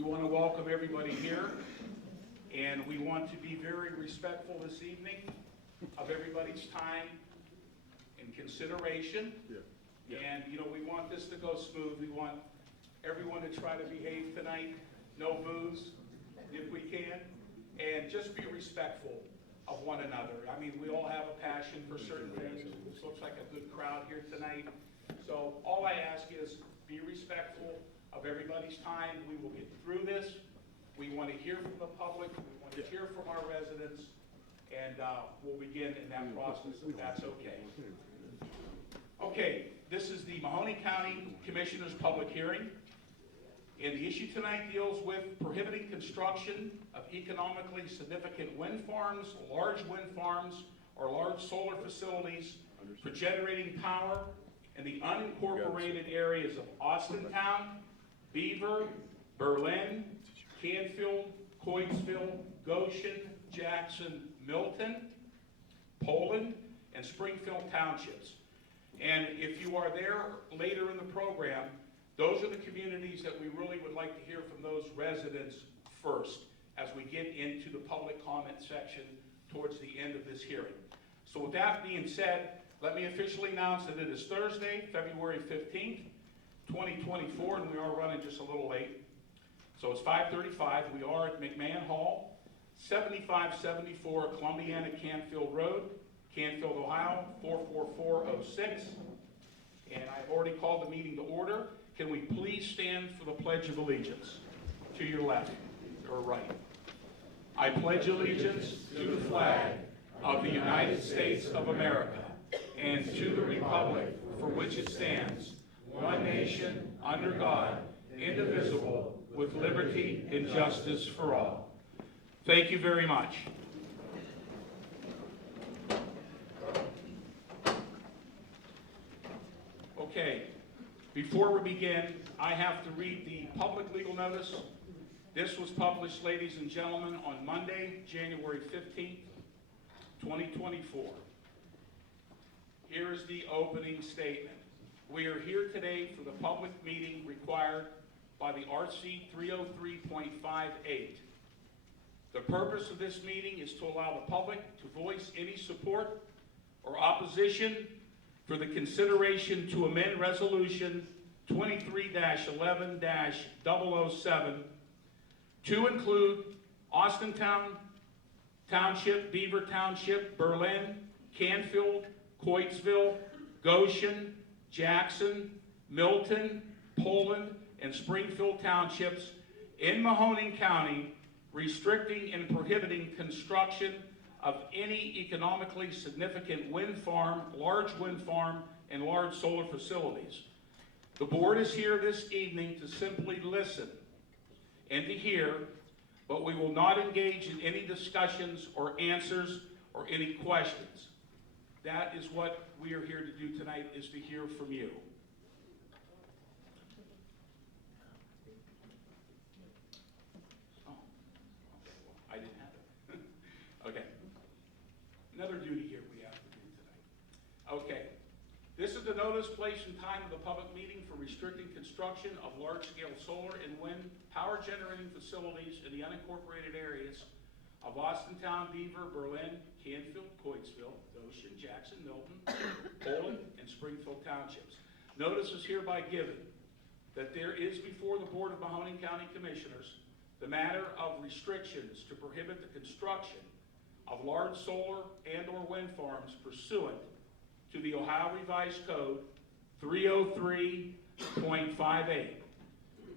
We want to welcome everybody here, and we want to be very respectful this evening of everybody's time and consideration. And, you know, we want this to go smooth. We want everyone to try to behave tonight. No booze, if we can. And just be respectful of one another. I mean, we all have a passion for certain things. This looks like a good crowd here tonight. So all I ask is be respectful of everybody's time. We will get through this. We want to hear from the public. We want to hear from our residents. And we'll begin in that process, if that's okay. Okay, this is the Mahoning County Commissioners' public hearing. And the issue tonight deals with prohibiting construction of economically significant wind farms, large wind farms, or large solar facilities for generating power in the unincorporated areas of Austintown, Beaver, Berlin, Canfield, Coatesville, Goshen, Jackson, Milton, Poland, and Springfield townships. And if you are there later in the program, those are the communities that we really would like to hear from those residents first as we get into the public comment section towards the end of this hearing. So with that being said, let me officially announce that it is Thursday, February 15th, 2024, and we are running just a little late. So it's 5:35. We are at McMahon Hall, 7574 Columbiana Canfield Road, Canfield, Ohio, 44406. And I've already called the meeting to order. Can we please stand for the Pledge of Allegiance? To your left or right. I pledge allegiance to the flag of the United States of America and to the republic for which it stands, one nation, under God, indivisible, with liberty and justice for all. Thank you very much. Okay, before we begin, I have to read the public legal notice. This was published, ladies and gentlemen, on Monday, January 15th, 2024. Here is the opening statement. We are here today for the public meeting required by the RC 303.58. The purpose of this meeting is to allow the public to voice any support or opposition for the consideration to amend Resolution 23-11-007 to include Austintown Township, Beaver Township, Berlin, Canfield, Coatesville, Goshen, Jackson, Milton, Poland, and Springfield townships in Mahoning County, restricting and prohibiting construction of any economically significant wind farm, large wind farm, and large solar facilities. The board is here this evening to simply listen and to hear, but we will not engage in any discussions or answers or any questions. That is what we are here to do tonight, is to hear from you. Oh, okay, well, I didn't have it. Okay. Another duty here we have to do tonight. Okay. This is the notice, place, and time of the public meeting for restricting construction of large-scale solar and wind power generating facilities in the unincorporated areas of Austintown, Beaver, Berlin, Canfield, Coatesville, Goshen, Jackson, Milton, Poland, and Springfield townships. Notice is hereby given that there is before the Board of Mahoning County Commissioners the matter of restrictions to prohibit the construction of large solar and or wind farms pursuant to the Ohio Revised Code 303.58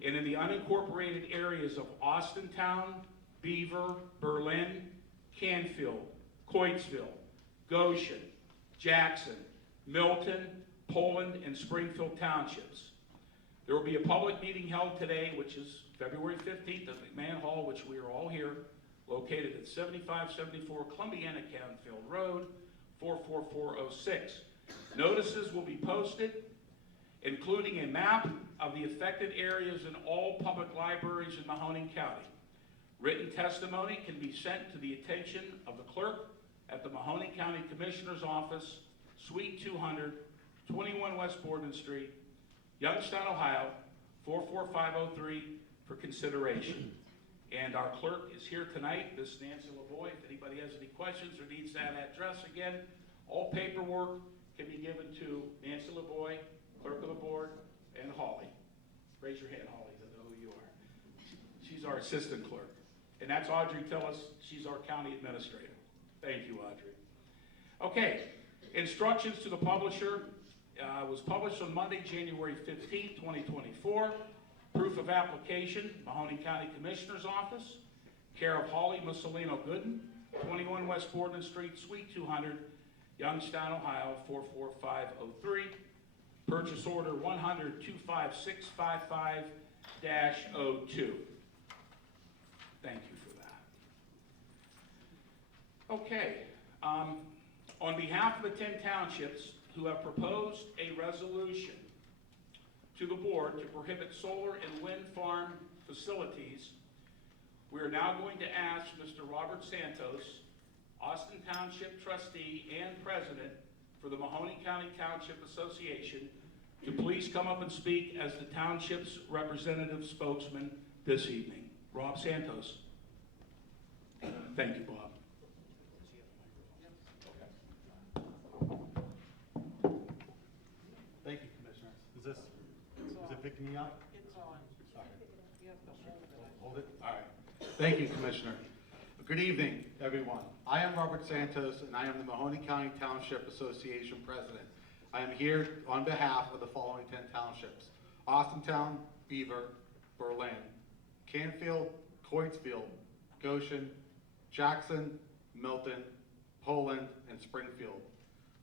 and in the unincorporated areas of Austintown, Beaver, Berlin, Canfield, Coatesville, Goshen, Jackson, Milton, Poland, and Springfield townships. There will be a public meeting held today, which is February 15th at McMahon Hall, which we are all here, located at 7574 Columbiana Canfield Road, 44406. Notices will be posted, including a map of the affected areas in all public libraries in Mahoning County. Written testimony can be sent to the attention of the clerk at the Mahoning County Commissioner's Office, Suite 200, 21 West Borden Street, Youngstown, Ohio, 44503, for consideration. And our clerk is here tonight, Miss Nancy LaVoy. If anybody has any questions or needs that address again, all paperwork can be given to Nancy LaVoy, clerk of the board, and Holly. Raise your hand, Holly, to know who you are. She's our assistant clerk. And that's Audrey Tillis. She's our county administrator. Thank you, Audrey. Okay, instructions to the publisher. Was published on Monday, January 15th, 2024. Proof of application, Mahoning County Commissioner's Office, care of Holly Mussolino Gooden, 21 West Boardman Street, Suite 200, Youngstown, Ohio, 44503. Purchase order 100-25655-02. Thank you for that. Okay, on behalf of the 10 townships who have proposed a resolution to the board to prohibit solar and wind farm facilities, we are now going to ask Mr. Robert Santos, Austin Township trustee and president for the Mahoning County Township Association, to please come up and speak as the township's representative spokesman this evening. Rob Santos. Thank you, Bob. Thank you, Commissioners. Is it picking me up? It's on. Sorry. You have to Hold hold it. it? All right. Thank you, Commissioner. Good evening, everyone. I am Robert Santos, and I am the Mahoning County Township Association President. I am here on behalf of the following 10 townships: Austintown, Beaver, Berlin, Canfield, Coatesville, Goshen, Jackson, Milton, Poland, and Springfield,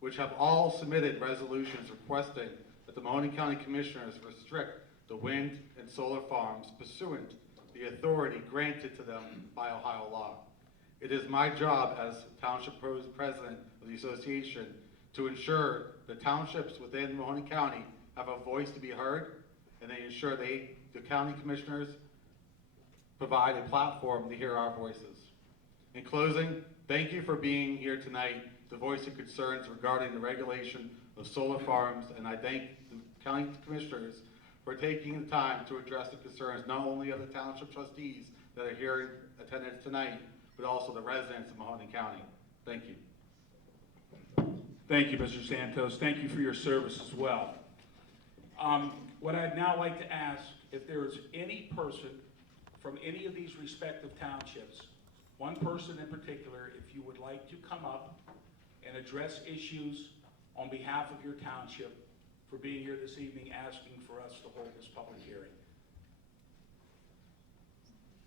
which have all submitted resolutions requesting that the Mahoning County Commissioners restrict the wind and solar farms pursuant to the authority granted to them by Ohio law. It is my job as Township President of the Association to ensure the townships within Mahoning County have a voice to be heard, and they ensure the county commissioners provide a platform to hear our voices. In closing, thank you for being here tonight to voice your concerns regarding the regulation of solar farms, and I thank the county commissioners for taking the time to address the concerns not only of the township trustees that are here in attendance tonight, but also the residents of Mahoning County. Thank you. Thank you, Mr. Santos. Thank you for your service as well. What I'd now like to ask, if there is any person from any of these respective townships, one person in particular, if you would like to come up and address issues on behalf of your township for being here this evening, asking for us to hold this public hearing.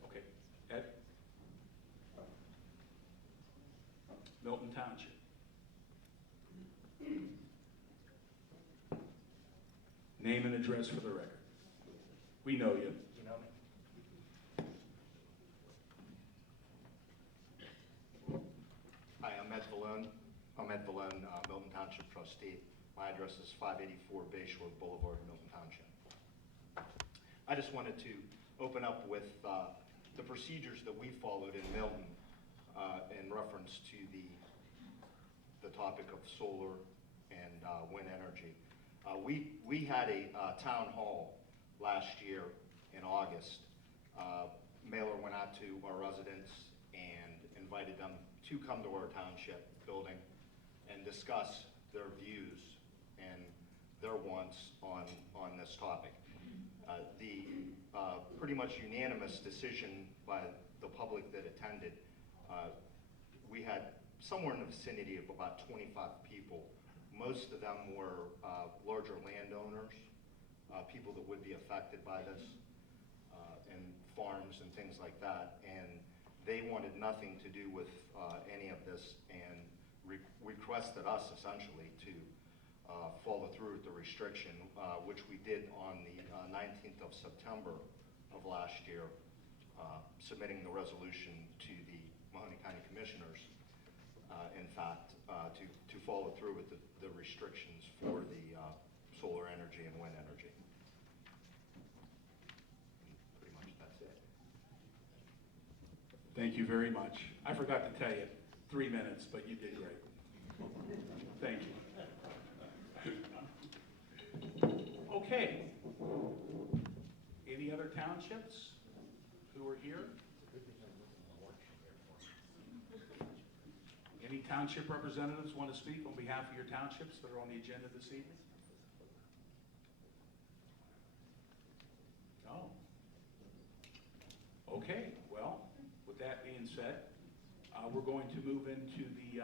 Okay, Ed? Milton Township. Name and address for the record. We know you. You know me. Hi, I'm Ed Valone. Milton Township trustee. My address is 584 Bay Shore Boulevard, Milton Township. I just wanted to open up with the procedures that we followed in Milton in reference to the topic of solar and wind energy. We had a town hall last year in August. Mailer went out to our residents and invited them to come to our township building and discuss their views and their wants on this topic. The pretty much unanimous decision by the public that attended, we had somewhere in the vicinity of about 25 people. Most of them were larger landowners, people that would be affected by this, and farms and things like that. And they wanted nothing to do with any of this and requested us essentially to follow through with the restriction, which we did on the 19th of September of last year, submitting the resolution to the Mahoning County Commissioners, in fact, to follow through with the restrictions for the solar energy and wind energy. Pretty much that's it. Thank you very much. I forgot to tell you, 3 minutes, but you did great. Thank you. Okay. Any other townships? who are here? Any township representatives want to speak on behalf of your townships that are on the agenda this evening? No? Okay, well, with that being said, we're going to move into the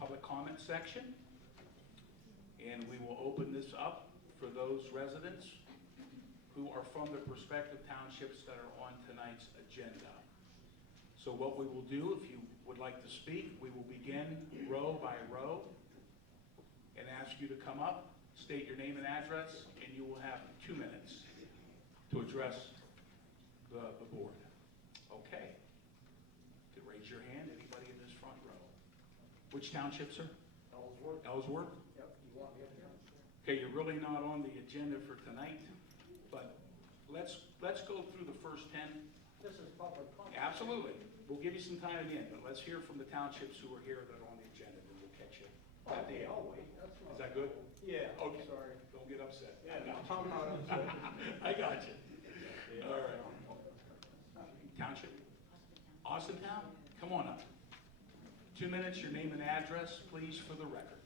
public comment section. And we will open this up for those residents who are from the prospective townships that are on tonight's agenda. So what we will do, if you would like to speak, we will begin row by row and ask you to come up, state your name and address, and you will have 2 minutes to address the board. Okay. To raise your hand, anybody in this front row. Which township, sir? Ellsworth. Ellsworth? Yep, you want me up here? Okay, you're really not on the agenda for tonight, but let's go through the first 10. This is public comment. Absolutely. We'll give you some time again, but let's hear from the townships who are here that are on the agenda, then we'll catch you. at the Okay, end. I'll wait. That's Is not- that good? Yeah, Okay. sorry. Don't get upset. Yeah, I got I'm not upset. you. I got you. All right. Township? Austintown? Come on up. 2 minutes, your name and address, please, for the record.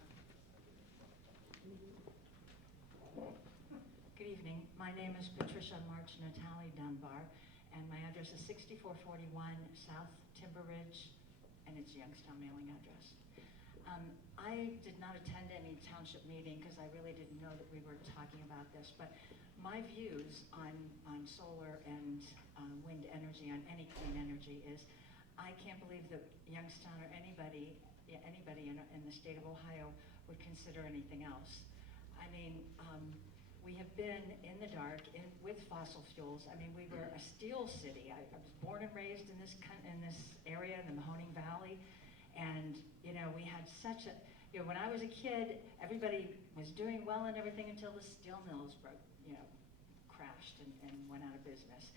Good evening. My name is Patricia March Natali Dunbar, and my address is 6441 South Timber Ridge, and it's Youngstown mailing address. I did not attend any township meeting because I really didn't know that we were talking about this, but my views on solar and wind energy, on any clean energy, is I can't believe that Youngstown or anybody in the state of Ohio would consider anything else. I mean, we have been in the dark with fossil fuels. I mean, we were a steel city. I was born and raised in this area, in the Mahoning Valley, and we had such a, when I was a kid, everybody was doing well and everything until the steel mills crashed and went out of business.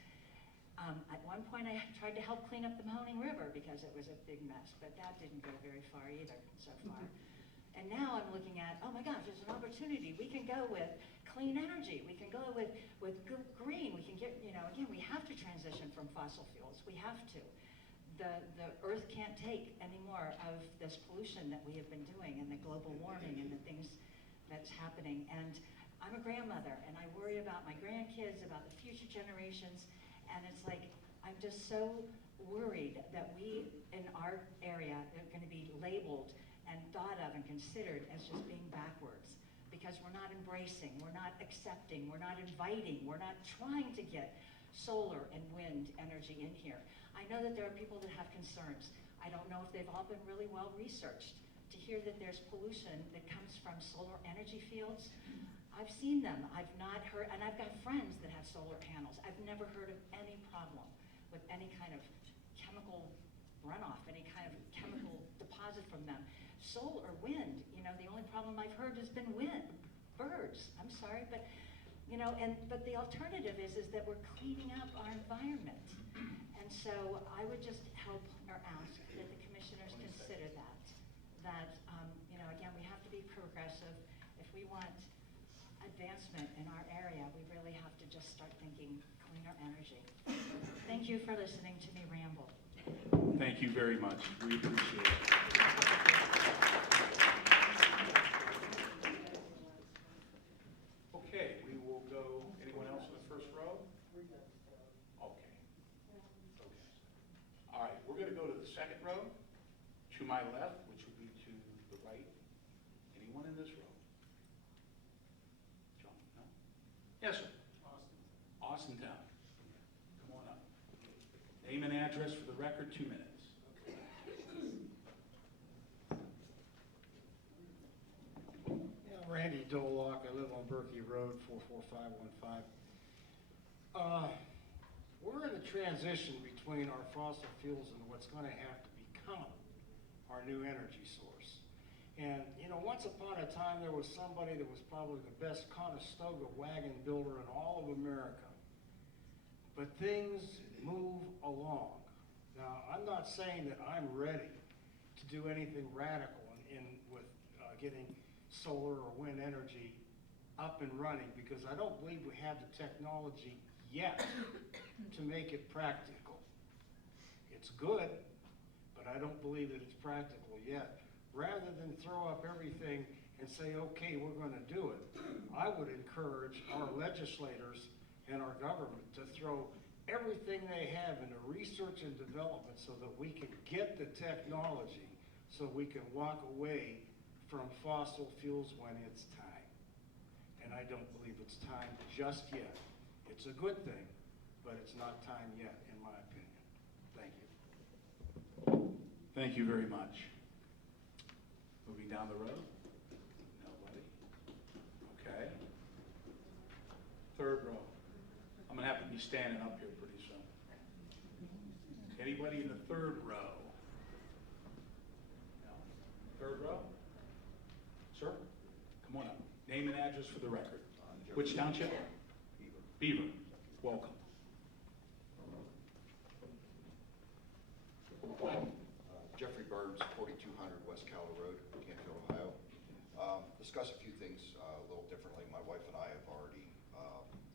At one point, I tried to help clean up the Mahoning River because it was a big mess, but that didn't go very far either so far. And now I'm looking at, oh my gosh, there's an opportunity. We can go with clean energy. We can go with green. We can get, again, we have to transition from fossil fuels. We have to. The earth can't take any more of this pollution that we have been doing and the global warming and the things that's happening. And I'm a grandmother and I worry about my grandkids, about the future generations. And it's like, I'm just so worried that we in our area are going to be labeled and thought of and considered as just being backwards because we're not embracing, we're not accepting, we're not inviting, we're not trying to get solar and wind energy in here. I know that there are people that have concerns. I don't know if they've all been really well researched. To hear that there's pollution that comes from solar energy fields, I've seen them. I've not heard, and I've got friends that have solar panels. I've never heard of any problem with any kind of chemical runoff, any kind of chemical deposit from them. Solar, wind, the only problem I've heard has been birds. I'm sorry, but but the alternative is that we're cleaning up our environment. And so I would just hope or ask that the commissioners consider that again, we have to be progressive. If we want advancement in our area, we really have to just start thinking cleaner energy. Thank you for listening to me ramble. Thank you very much. We appreciate it. Okay, we will go, anyone else in the first row? Okay. All right, we're going to go to the second row, to my left, which would be to the right. Anyone in this row? John, no? Yes, sir. Austintown. Come on up. Name and address for the record, 2 minutes. Yeah, Randy Dolock, I live on Berkey Road, 44515. We're in a transition between our fossil fuels and what's going to have to become our new energy source. And, once upon a time, there was somebody that was probably the best Conestoga wagon builder in all of America. But things move along. Now, I'm not saying that I'm ready to do anything radical with getting solar or wind energy up and running because I don't believe we have the technology yet to to make it practical. It's good, but I don't believe that it's practical yet. Rather than throw up everything and say, okay, we're gonna do it, I would encourage our legislators and our government to throw everything they have into research and development so that we can get the technology, so we can walk away from fossil fuels when it's time. And I don't believe it's time just yet. It's a good thing, but it's not time yet, in my opinion. Thank you. Thank you very much. Moving down the road? Nobody? Okay. Third row. I'm gonna have to be standing up here pretty soon. Anybody in the third row? No? Third row? Sir? Come on up. Name and address for the record. Which township? Beaver. Welcome. Jeffrey Burns, 4200 West Calla Road, Canfield, Ohio. Discuss a few things a little differently. My wife and I have already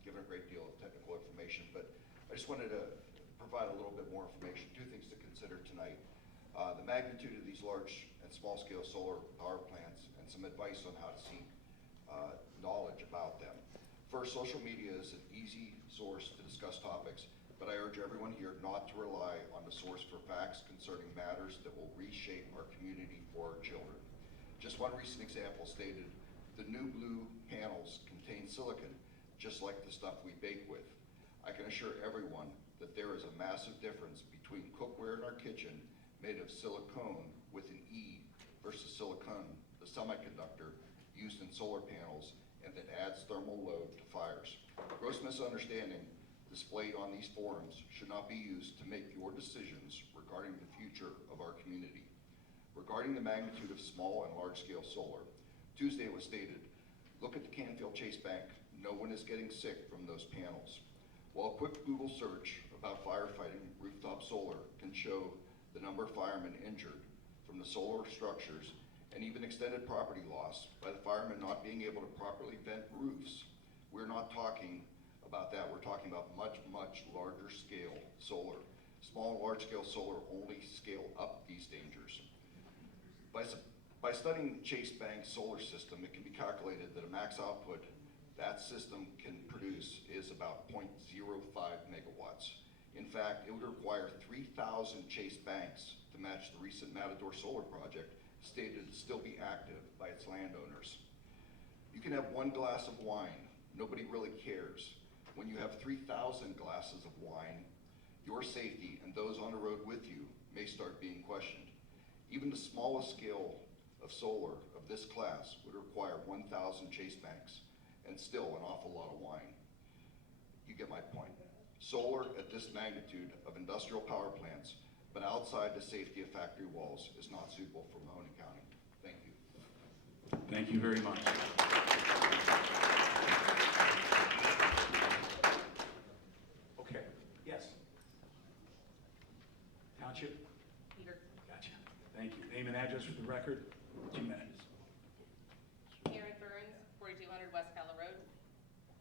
given a great deal of technical information, but I just wanted to provide a little bit more information, two things to consider tonight. The magnitude of these large and small-scale solar power plants and some advice on how to seek knowledge about them. First, social media is an easy source to discuss topics, but I urge everyone here not to rely on the source for facts concerning matters that will reshape our community for our children. Just one recent example stated, the new blue panels contain silicon, just like the stuff we bake with. I can assure everyone that there is a massive difference between cookware in our kitchen made of silicone with an E versus silicon, the semiconductor used in solar panels and that adds thermal load to fires. Gross misunderstanding displayed on these forums should not be used to make your decisions regarding the future of our community. Regarding the magnitude of small and large-scale solar, Tuesday it was stated, look at the Canfield Chase Bank. No one is getting sick from those panels. While a quick Google search about firefighting rooftop solar can show the number of firemen injured from the solar structures and even extended property loss by the firemen not being able to properly vent roofs, we're not talking about that. We're talking about much, much larger scale solar. Small and large scale solar only scale up these dangers. By studying Chase Bank's solar system, it can be calculated that a max output that system can produce is about 0.05 megawatts. In fact, it would require 3,000 Chase Banks to match the recent Matador solar project stated to still be active by its landowners. You can have one glass of wine. Nobody really cares. When you have 3,000 glasses of wine, your safety and those on the road with you may start being questioned. Even the smallest scale of solar of this class would require 1,000 Chase Banks and still an awful lot of wine. You get my point. Solar at this magnitude of industrial power plants, but outside the safety of factory walls, is not suitable for Mahoning County. Thank you. Thank you very much. Okay, yes. Township? Peter. Gotcha. Thank you. Name and address for the record. 2 minutes. Karen Burns, 4200 West Calla Road.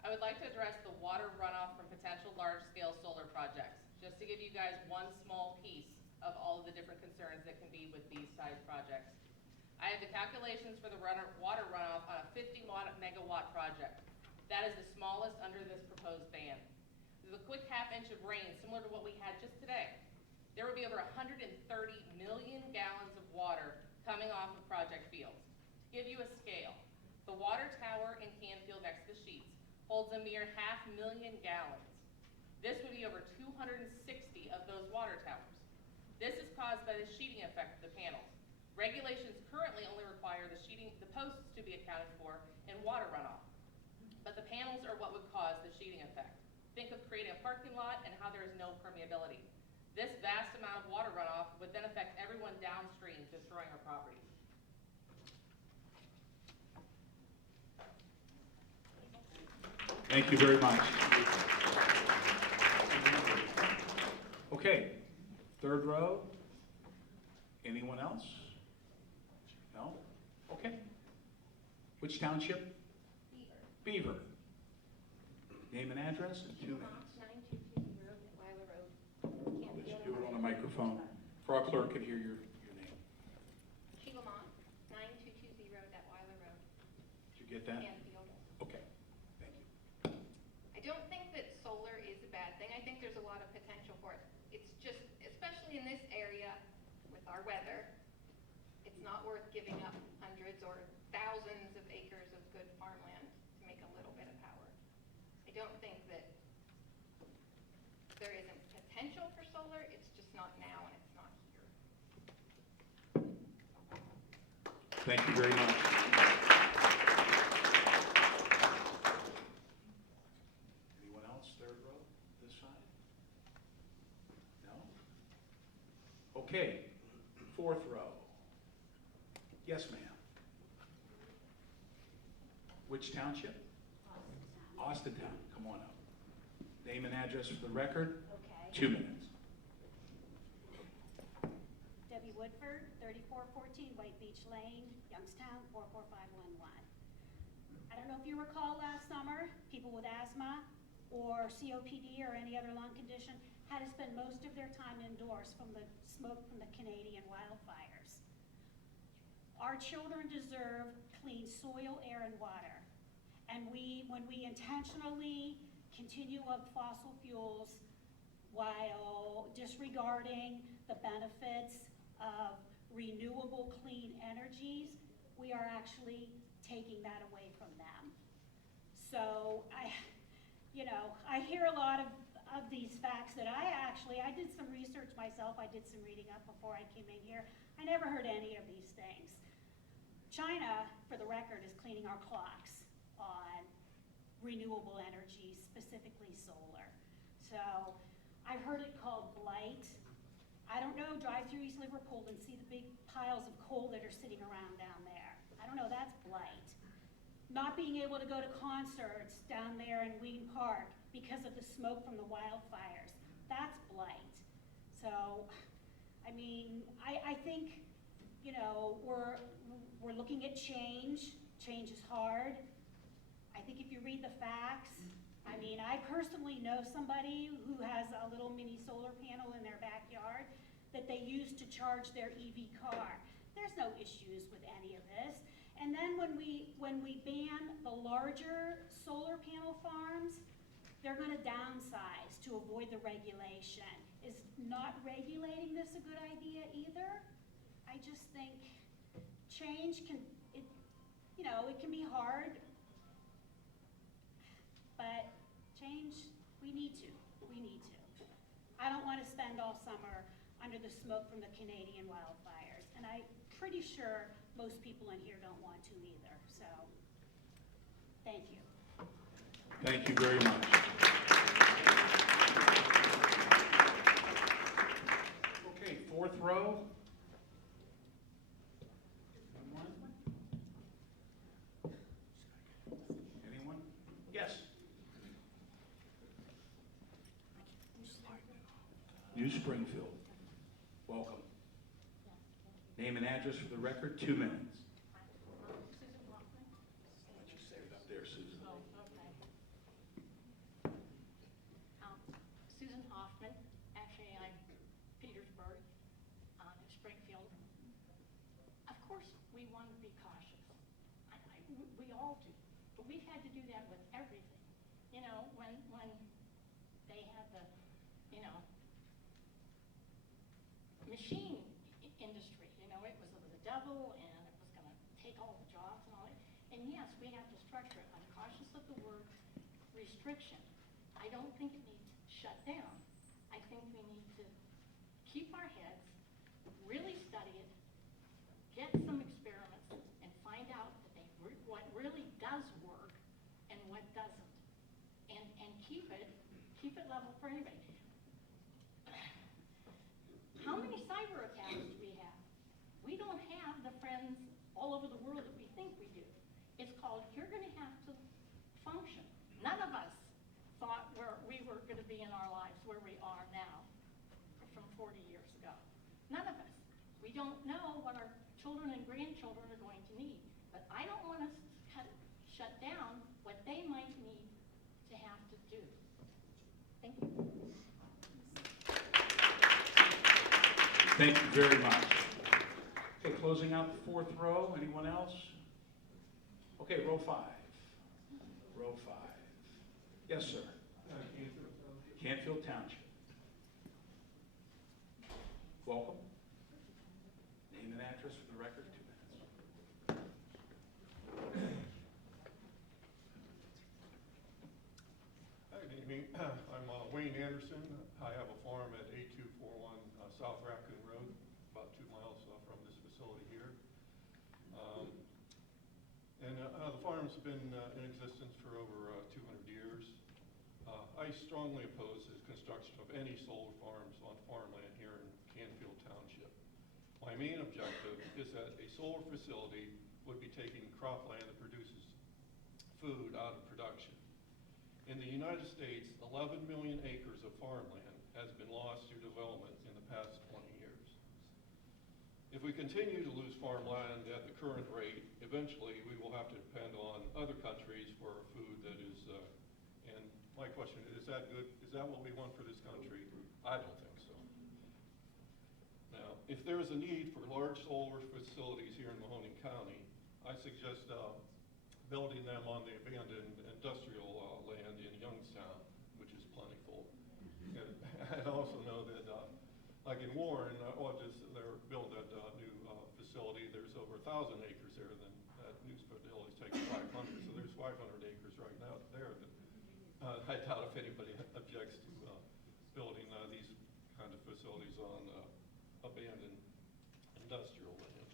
I would like to address the water runoff from potential large-scale solar projects, just to give you guys one small piece of all of the different concerns that can be with these size projects. I have the calculations for the water runoff on a 50 megawatt project. That is the smallest under this proposed ban. With a quick half-inch of rain, similar to what we had just today, there would be over 130 million gallons of water coming off of project fields. To give you a scale, the water tower in Canfield next to the Sheets holds a mere 500,000 gallons. This would be over 260 of those water towers. This is caused by the sheeting effect of the panels. Regulations currently only require the posts to be accounted for in water runoff, but the panels are what would cause the sheeting effect. Think of creating a parking lot and how there is no permeability. This vast amount of water runoff would then affect everyone downstream, destroying our properties. Thank you very much. Okay, third row. Anyone else? No? Okay. Which township? Beaver. Name and address in 2 minutes. 9250 Road, Iowa microphone for our clerk can hear your name. Sheila Mott, 9220 Detweiler Road, Did you get that? Canfield. Okay, thank you. I don't think that solar is a bad thing. I think there's a lot of potential for it. It's just, especially in this area with our weather, it's not worth giving up hundreds or thousands of acres of good farmland to make a little bit of power. I don't think that there isn't potential for solar, it's just not now and it's not here. Thank you very much. Anyone else, third row, this side? No? Okay, fourth row. Yes, ma'am. Which township? Austintown, come on up. Name and address for the record. Okay. 2 minutes. Debbie Woodford, 3414 White Beach Lane, Youngstown, 44511. I don't know if you recall last summer, people with asthma or COPD or any other lung condition had to spend most of their time indoors from the smoke from the Canadian wildfires. Our children deserve clean soil, air, and water. And when we intentionally continue with fossil fuels while disregarding the benefits of renewable clean energies, we are actually taking that away from them. So I hear a lot of these facts that I did some research myself, I did some reading up before I came in here. I never heard any of these things. China, for the record, is cleaning our clocks on renewable energy, specifically solar. So I've heard it called blight. I don't know, drive through East Liverpool and see the big piles of coal that are sitting around down there. I don't know, that's blight. Not being able to go to concerts down there in Wheaton Park because of the smoke from the wildfires, that's blight. So, I mean, I think, we're looking at change. Change is hard. I think if you read the facts, I mean, I personally know somebody who has a little mini solar panel in their backyard that they use to charge their EV car. There's no issues with any of this. And then when we ban the larger solar panel farms, they're gonna downsize to avoid the regulation. Is not regulating this a good idea either? I just think change it can be hard, but change, we need to. I don't want to spend all summer under the smoke from the Canadian wildfires, and I'm pretty sure most people in here don't want to either, so thank you. Thank you very much. Okay, fourth row. Anyone? Yes. New Springfield, welcome. Name and address for the record, 2 minutes. Susan Hoffman. I'll let you say it up there, Susan. Oh, okay. Susan Hoffman, actually I'm Petersburg, Springfield. Of course, we want to be cautious. We all do, but we've had to do that with everything. When they had the, machine industry, it was the devil and it was going to take all the jobs and all that. And yes, we have to structure it. I'm cautious of the word restriction. I don't think it needs shut down. I think we need to keep our heads, really study it, get some experiments, and find out that what really does work and what doesn't, and keep it level for anybody. How many cyber attacks do we have? We don't have the friends all over the world that we think we do. It's called, you're going to have to function. None of us thought we were going to be in our lives where we are now from 40 years ago. None of us. We don't know what our children and grandchildren are going to need. But I don't want us to shut down what they might need to have to do. Thank you. Thank you very much. Okay, closing out the fourth row. Anyone else? Okay, row 5. Row 5. Yes, sir. Canfield Township. Welcome. Name and address for the record, 2 minutes. Hi, good evening. I'm Wayne Anderson. I have a farm at 8241 South Raccoon Road, about 2 miles from this facility here. The farm's been in existence for over 200 years. I strongly oppose the construction of any solar farms on farmland here in Canfield Township. My main objective is that a solar facility would be taking cropland that produces food out of production. In the United States, 11 million acres of farmland has been lost through development in the past 20 years. If we continue to lose farmland at the current rate, eventually we will have to depend on other countries for food that is, and my question is that good? Is that what we want for this country? I don't think so. Now, if there is a need for large solar facilities here in Mahoning County, I suggest building them on the abandoned industrial land in Youngstown, which is plentiful. And I also know that, like in Warren, they're building that new facility. There's over 1,000 acres there. Then that new facility is taking 500, so there's 500 acres right now there. That I doubt if anybody objects to building these kind of facilities on abandoned industrial land.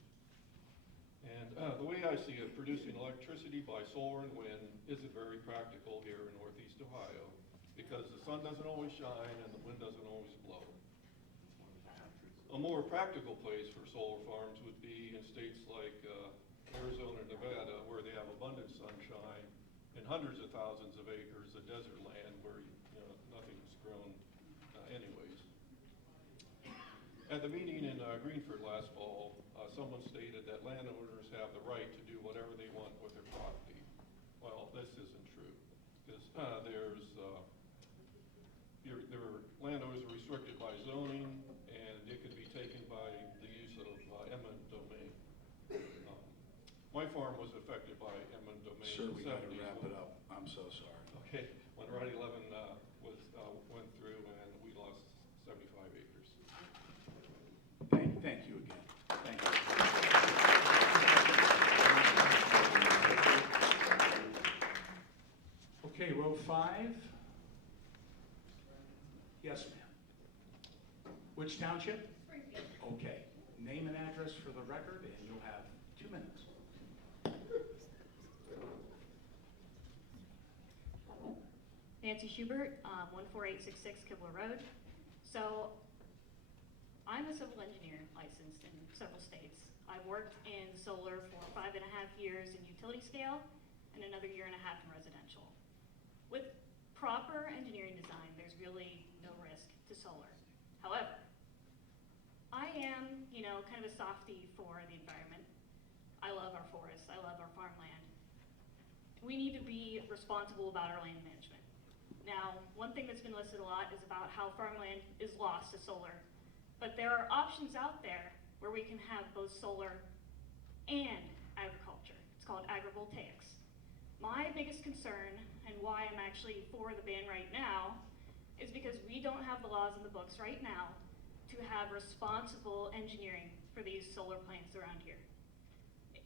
And the way I see it, producing electricity by solar and wind isn't very practical here in Northeast Ohio because the sun doesn't always shine and the wind doesn't always blow. A more practical place for solar farms would be in states like Arizona and Nevada, where they have abundant sunshine and hundreds of thousands of acres of desert land where nothing's grown anyways. At the meeting in Greenford last fall, someone stated that landowners have the right to do whatever they want with their property. Well, this isn't true, because landowners are restricted by zoning, and it could be taken by the use of eminent domain. My farm was affected by eminent domain. Sir, in the we got to 70s. wrap it up. I'm so sorry. Okay, when Route 11 went through and we lost 75 acres. Thank you again. Thank you. Okay, row 5. Yes, ma'am. Which township? Springfield. Okay. Name and address for the record, and you'll have 2 minutes. Nancy Schubert, 14866 Kibler Road. So, I'm a civil engineer licensed in several states. I've worked in solar for 5.5 years in utility scale and another 1.5 years in residential. With proper engineering design, there's really no risk to solar. However, I am, kind of a softie for the environment. I love our forests, I love our farmland. We need to be responsible about our land management. Now, one thing that's been listed a lot is about how farmland is lost to solar. But there are options out there where we can have both solar and agriculture. It's called agrivoltaics. My biggest concern, and why I'm actually for the ban right now, is because we don't have the laws in the books right now to have responsible engineering for these solar plants around here.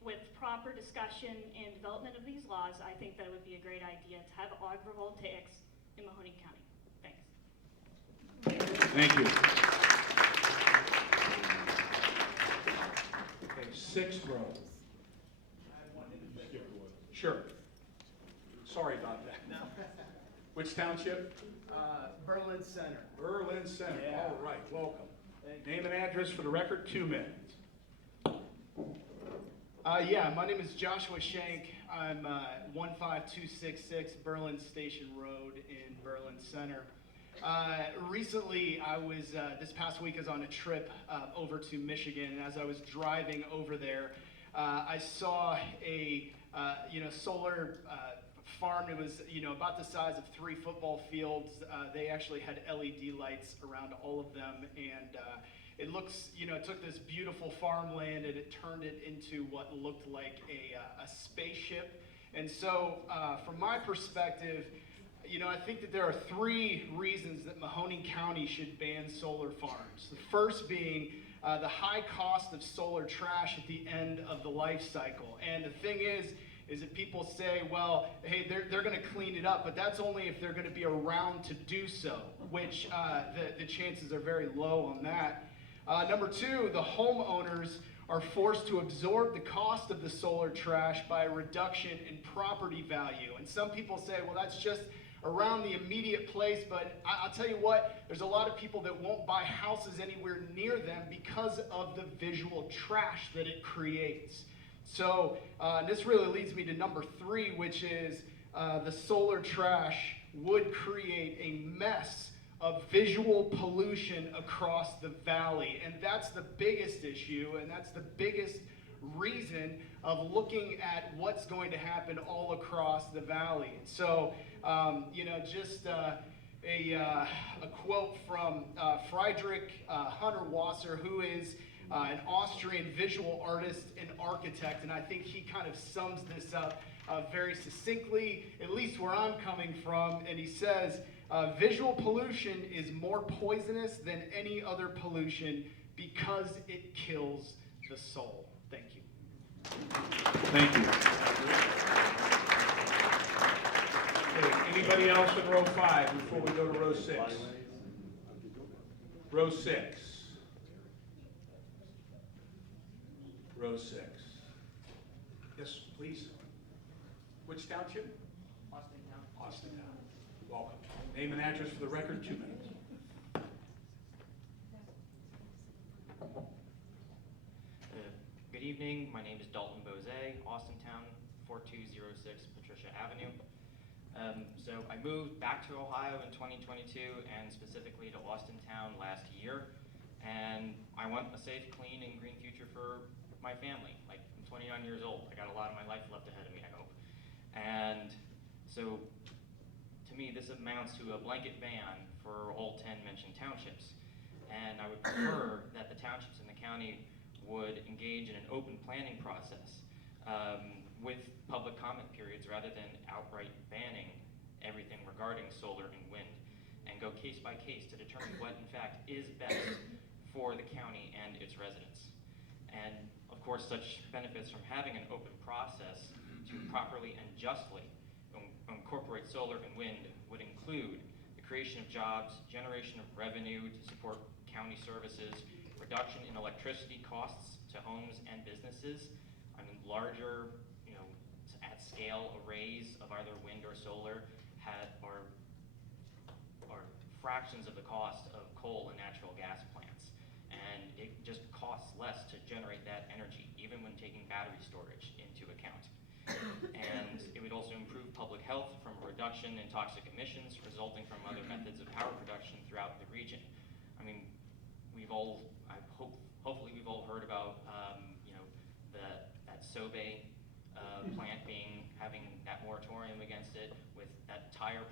With proper discussion and development of these laws, I think that it would be a great idea to have agrivoltaics in Mahoning County. Thanks. Thank you. Okay, 6th row. Sure. Sorry about that. No. Which township? Berlin Center. Berlin Center. Yeah. All right, welcome. Thank you. Name and address for the record, 2 minutes. My name is Joshua Shank. I'm 15266 Berlin Station Road in Berlin Center. Recently, I was, this past week, I was on a trip over to Michigan, and as I was driving over there, I saw a, solar farm. It was, about the size of 3 football fields. They actually had LED lights around all of them, and it looks, it took this beautiful farmland and it turned it into what looked like a spaceship. And so, from my perspective, I think that there are 3 reasons that Mahoning County should ban solar farms. The first being the high cost of solar trash at the end of the life cycle. And the thing is that people say, well, hey, they're going to clean it up, but that's only if they're going to be around to do so, which the chances are very low on that. Number 2, the homeowners are forced to absorb the cost of the solar trash by a reduction in property value. And some people say, well, that's just around the immediate place, but I'll tell you what, there's a lot of people that won't buy houses anywhere near them because of the visual trash that it creates. So this really leads me to number 3, which is the solar trash would create a mess of visual pollution across the valley. And that's the biggest issue, and that's the biggest reason of looking at what's going to happen all across the valley. So, just a quote from Friedrich Hundertwasser, who is an Austrian visual artist and architect, and I think he kind of sums this up very succinctly, at least where I'm coming from, and he says, visual pollution is more poisonous than any other pollution because it kills the soul. Thank you. Thank you. Okay, anybody else in row 5 before we go to row 6? Row 6. Row 6. Yes, please. Which township? Austintown. Austintown. Welcome. Name and address for the record, 2 minutes. Good evening. My name is Dalton Bose, Austintown, 4206 Patricia Avenue. So I moved back to Ohio in 2022 and specifically to Austintown last year. And I want a safe, clean, and green future for my family. Like, I'm 29 years old. I got a lot of my life left ahead of me, I hope. And so, to me, this amounts to a blanket ban for all 10 mentioned townships. And I would prefer that the townships in the county would engage in an open planning process with public comment periods rather than outright banning everything regarding solar and wind, and go case by case to determine what in fact is best for the county and its residents. And of course, such benefits from having an open process to properly and justly incorporate solar and wind would include the creation of jobs, generation of revenue to support county services, reduction in electricity costs to homes and businesses. I mean, larger, at scale arrays of either wind or solar are fractions of the cost of coal and natural gas plants. And it just costs less to generate that energy, even when taking battery storage into account. And it would also improve public health from a reduction in toxic emissions resulting from other methods of power production throughout the region. I mean, hopefully we've all heard about, that Sobe plant having that moratorium against it with that tire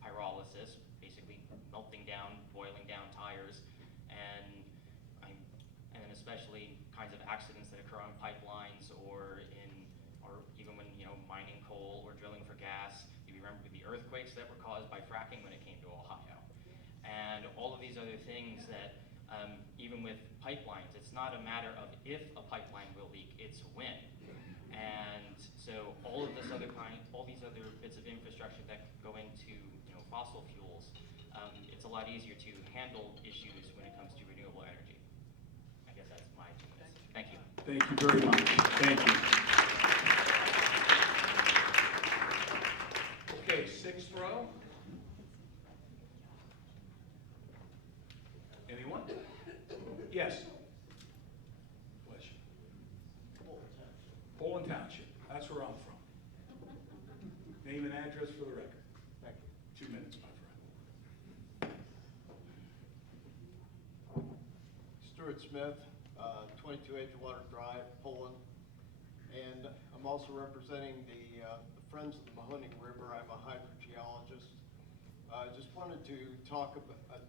pyrolysis, basically melting down, boiling down tires, and then especially kinds of accidents that occur on pipelines or even when mining coal or drilling for gas. You remember the earthquakes that were caused by fracking when it came to Ohio, and all of these other things that even with pipelines, it's not a matter of if a pipeline will leak, it's when. And so all these other bits of infrastructure that go into fossil fuels, it's a lot easier to handle issues when it comes to renewable energy. I guess that's my 2 minutes. Thank you. Thank you very much. Thank you. Okay, 6th row. Anyone? Yes. Bless you. Poland Township. That's where I'm from. Name and address for the record. Thank you. 2 minutes, my friend. Stuart Smith, 22 Edgewater Drive, Poland. And I'm also representing the Friends of the Mahoning River. I'm a hydrogeologist. I just wanted to talk about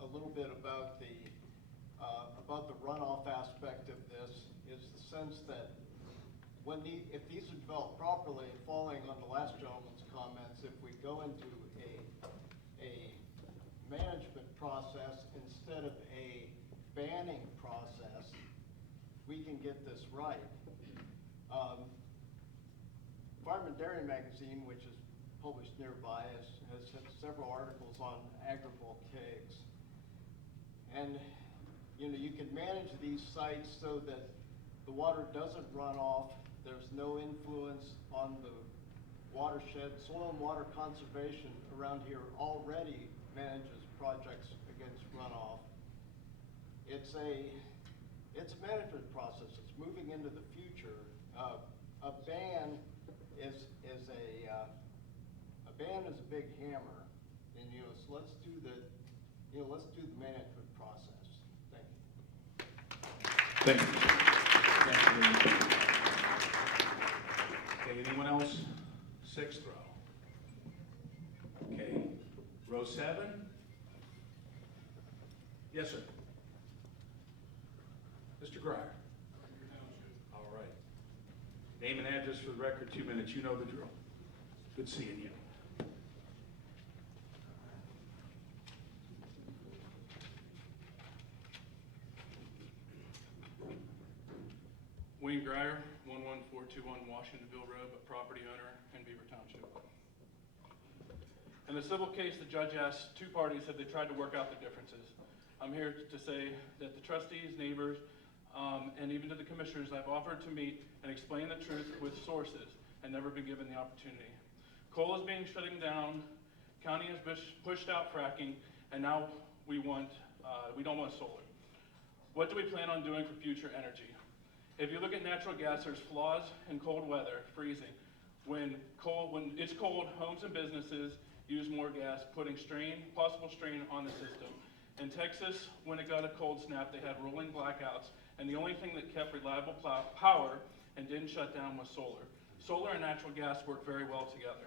a little bit about the runoff aspect of this, is the sense that if these are developed properly, following on the last gentleman's comments, if we go into a management process instead of a banning process, we can get this right. Farm and Dairy Magazine, which is published nearby, has had several articles on agrivoltaics. And you can manage these sites so that the water doesn't run off, there's no influence on the watershed. Soil and Water Conservation around here already manages projects against runoff. It's a management process. It's moving into the future. A ban is a big hammer, and so let's do the management process. Thank you. Thank you. Thank you. Okay, anyone else? Sixth row. Okay, row 7. Yes, sir. Mr. Grier. All right. Name and address for the record, 2 minutes. You know the drill. Good seeing you. Wayne Grier, 11421 Washingtonville Road, but property owner in Beaver Township. In the civil case, the judge asked two parties have they tried to work out the differences. I'm here to say that the trustees, neighbors, and even to the commissioners, I've offered to meet and explain the truth with sources and never been given the opportunity. Coal is being shutting down, county has pushed out fracking, and now we don't want solar. What do we plan on doing for future energy? If you look at natural gas, there's flaws in cold weather, freezing. When it's cold, homes and businesses use more gas, putting possible strain on the system. In Texas, when it got a cold snap, they had rolling blackouts, and the only thing that kept reliable power and didn't shut down was solar. Solar and natural gas work very well together.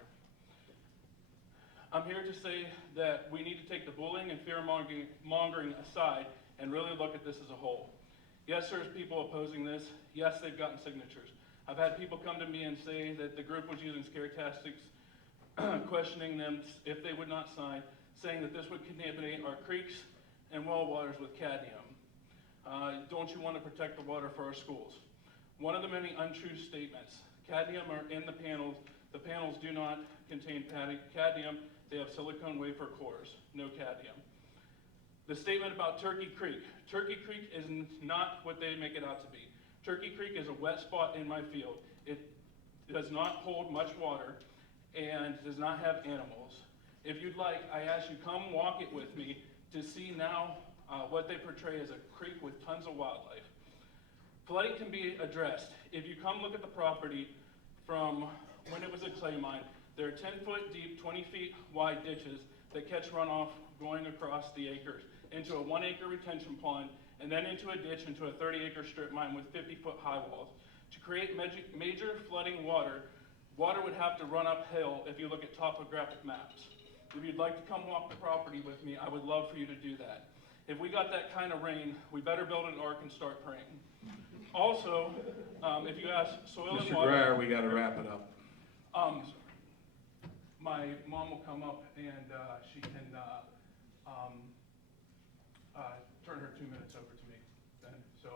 I'm here to say that we need to take the bullying and fear-mongering aside and really look at this as a whole. Yes, there's people opposing this. Yes, they've gotten signatures. I've had people come to me and say that the group was using scare tactics, questioning them if they would not sign, saying that this would contaminate our creeks and well waters with cadmium. Don't you want to protect the water for our schools? One of the many untrue statements. Cadmium are in the panels. The panels do not contain cadmium. They have silicone wafer cores, no cadmium. The statement about Turkey Creek. Turkey Creek is not what they make it out to be. Turkey Creek is a wet spot in my field. It does not hold much water and does not have animals. If you'd like, I ask you come walk it with me to see now what they portray as a creek with tons of wildlife. Flooding can be addressed. If you come look at the property from when it was a clay mine, there are 10-foot deep, 20-feet wide ditches that catch runoff going across the acres into a 1-acre retention pond and then into a ditch into a 30-acre strip mine with 50-foot high walls. To create major flooding water would have to run uphill if you look at topographic maps. If you'd like to come walk the property with me, I would love for you to do that. If we got that kind of rain, we better build an ark and start praying. Also, if you ask soil and water... Mr. Grier, we got to wrap it up. My mom will come up and she can turn her 2 minutes over to me. Then. So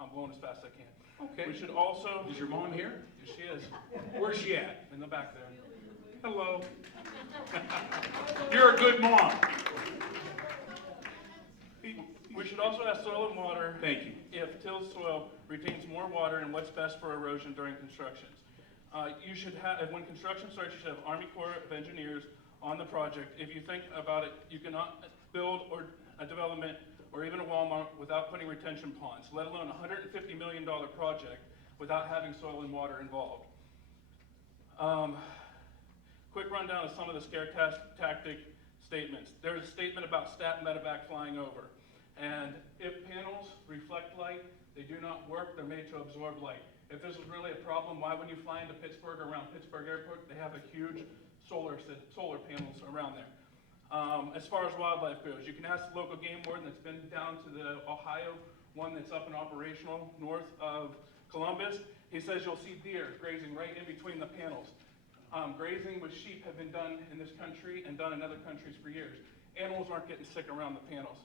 I'm going as fast as I can. Okay. We should also... Is your mom here? Yes, she is. Where's she at? In the back there. Hello. You're a good mom. We should also ask soil and water. Thank you. If tilled soil retains more water and what's best for erosion during constructions. You should have, when construction starts, you should have Army Corps of Engineers on the project. If you think about it, you cannot build or a development or even a Walmart without putting retention ponds, let alone a $150 million project without having soil and water involved. Quick rundown of some of the scare tactic statements. There's a statement about stat medevac flying over. And if panels reflect light, they do not work, they're made to absorb light. If this was really a problem, why when you fly into Pittsburgh, around Pittsburgh Airport, they have a huge solar panels around there. As far as wildlife goes, you can ask the local game warden that's been down to the Ohio one that's up and operational north of Columbus. He says you'll see deer grazing right in between the panels. Grazing with sheep have been done in this country and done in other countries for years. Animals aren't getting sick around the panels.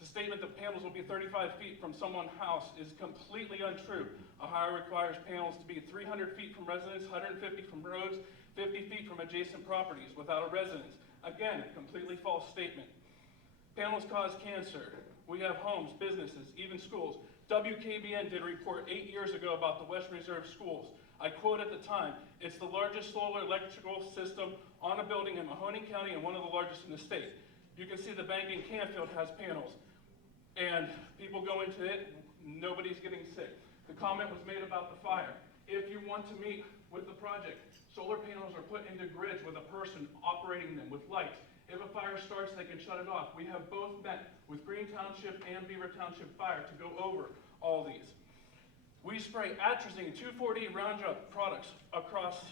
The statement that panels will be 35 feet from someone's house is completely untrue. Ohio requires panels to be 300 feet from residents, 150 from roads, 50 feet from adjacent properties without a residence. Again, a completely false statement. Panels cause cancer. We have homes, businesses, even schools. WKBN did a report 8 years ago about the West Reserve schools. I quote at the time, "It's the largest solar electrical system on a building in Mahoning County and one of the largest in the state." You can see the bank in Canfield has panels, and people go into it, nobody's getting sick. The comment was made about the fire. If you want to meet with the project, solar panels are put into grids with a person operating them with lights. If a fire starts, they can shut it off. We have both met with Green Township and Beaver Township Fire to go over all these. We spray atrazine 2,4-D Roundup products across,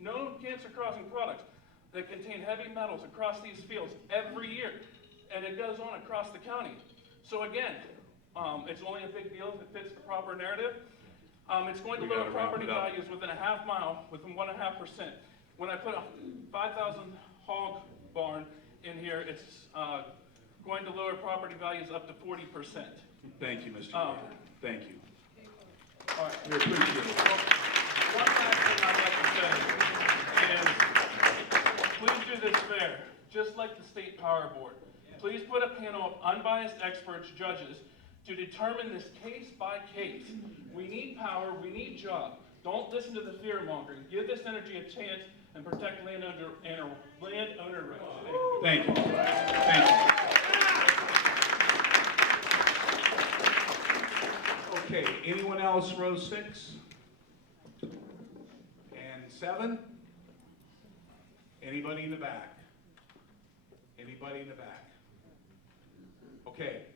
known cancer-causing products that contain heavy metals across these fields every year, and it goes on across the county. So again, it's only a big deal if it fits the proper narrative. It's going to lower property values within a half mile, within 1.5%. When I put a 5,000 hog barn in here, it's going to lower property values up to 40%. Thank you, Mr. Mayor. Thank you. All right. We appreciate it. One last thing I'd like to say is, please do this fair, just like the State Power Board. Please put a panel of unbiased experts, judges, to determine this case by case. We need power, we need jobs. Don't listen to the fear mongering. Give this energy a chance and protect landowner rights. Thank you. Thank you. Okay, anyone else, row 6? And 7? Anybody in the back? Anybody in the back? Okay,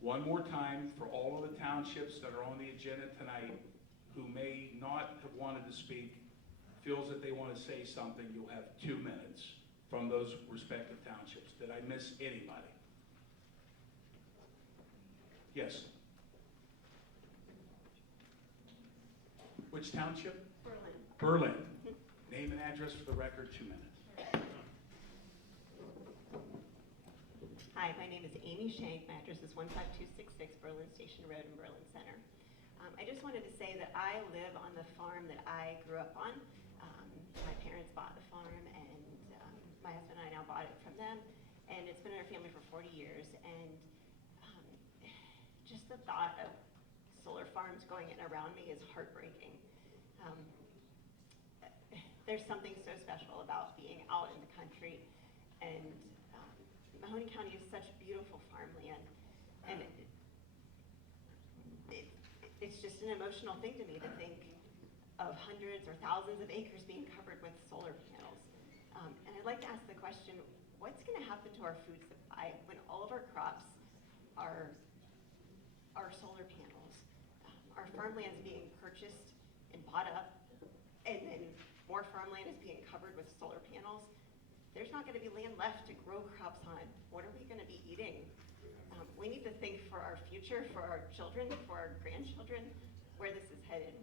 one more time for all of the townships that are on the agenda tonight who may not have wanted to speak, feels that they want to say something, you'll have 2 minutes from those respective townships. Did I miss anybody? Yes. Which township? Berlin. Berlin. Name and address for the record, 2 minutes. Hi, my name is Amy Shank. My address is 15266 Berlin Station Road in Berlin Center. I just wanted to say that I live on the farm that I grew up on. My parents bought the farm, and my husband and I now bought it from them, and it's been in our family for 40 years. And just the thought of solar farms going in around me is heartbreaking. There's something so special about being out in the country, and Mahoning County is such beautiful farmland, and it's just an emotional thing to me to think of hundreds or thousands of acres being covered with solar panels. And I'd like to ask the question, what's going to happen to our food supply when all of our crops are solar panels? Our farmland's being purchased and bought up, and then more farmland is being covered with solar panels. There's not going to be land left to grow crops on. What are we going to be eating? We need to think for our future, for our children, for our grandchildren, where this is headed.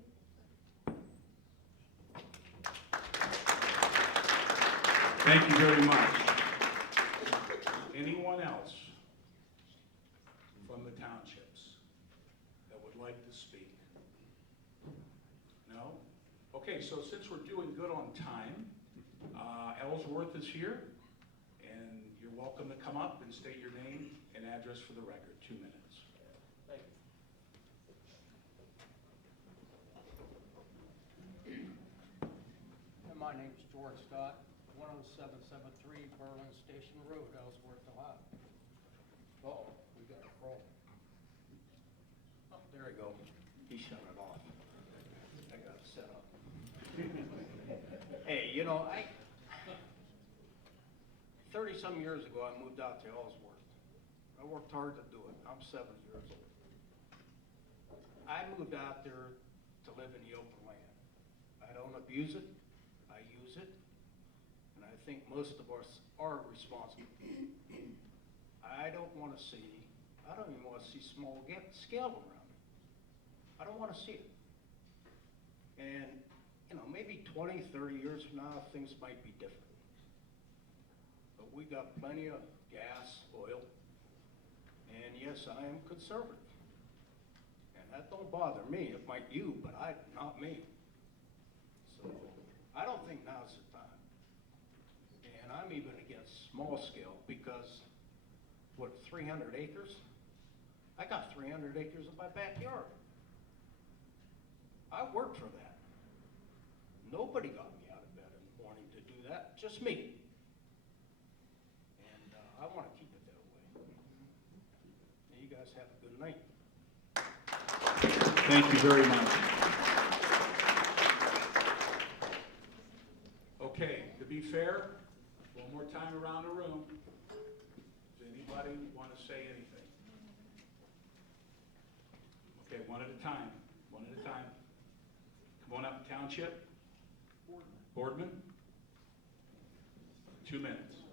Thank you very much. Anyone else from the townships that would like to speak? No? Okay, so since we're doing good on time, Ellsworth is here, and you're welcome to come up and state your name and address for the record. 2 minutes. Thank you. And my name's George Scott, 10773 Berlin Station Road, Ellsworth, Ohio. Uh-oh, we got a problem. Oh, there we go. He shut it off. I got it set up. Hey, you know, 30-some years ago, I moved out to Ellsworth. I worked hard to do it. I'm 70 years old. I moved out there to live in the open land. I don't abuse it. I use it. And I think most of us our responsibility. I don't even want to see small scale around it. I don't want to see it. And, maybe 20, 30 years from now, things might be different. But we got plenty of gas, oil, and yes, I am conservative. And that don't bother me. It might you, but not me. So, I don't think now's the time. And I'm even against small scale because, 300 acres? I got 300 acres in my backyard. I worked for that. Nobody got me out of bed in the morning to do that, just me. And I want to keep it that way. And you guys have a good night. Thank you very much. Okay, to be fair, one more time around the room. Does anybody want to say anything? Okay, one at a time. One at a time. Come on up, Township. Boardman. 2 minutes.